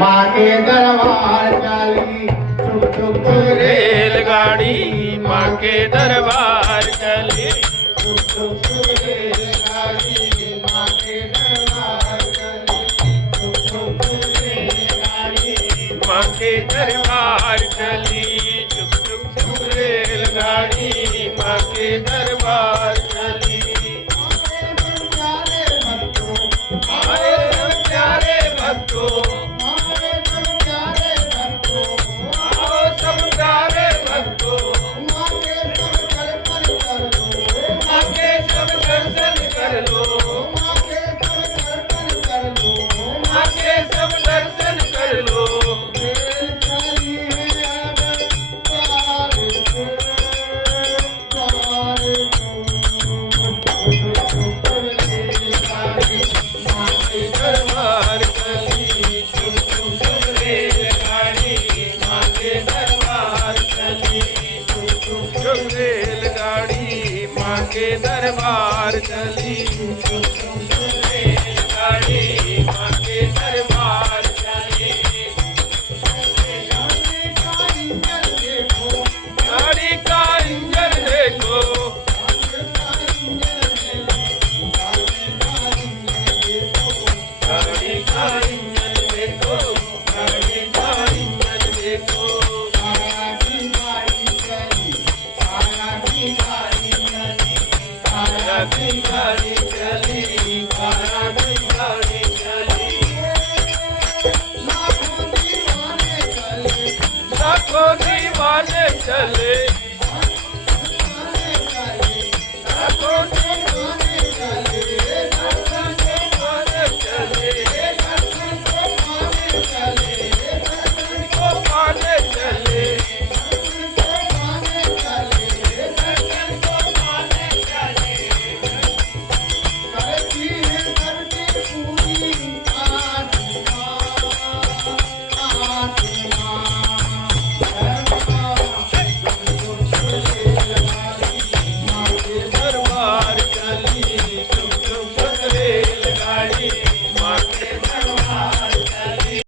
माँ के दरबार चली चुप चुप रेलगाड़ी माँ के दरबार चली चुप चुप रेलगाड़ी माँ के दरबार चली चुप चुप रेलगाड़ी माँ के दरबार चली चुप चुप रेलगाड़ी माँ के दरबार चली आए सब प्यारे भक्तों आओ सब प्यारे भक्तों माँ के सब दर्शन कर लो माँ के सब दर्शन कर लो दरबार चली चुप चुप रेलगाड़ी माँ के दरबार चली चुप चुप रेलगाड़ी माँ के दरबार चली चुप चुप रेलगाड़ी माँ के दरबार चली गाड़ी का इंजन देखो गाड़ी का इंजन देखो गाड़ी का इंजन देखो कारा की गाड़ी चली कारा की गाड़ी चली लाखों दीवाने चले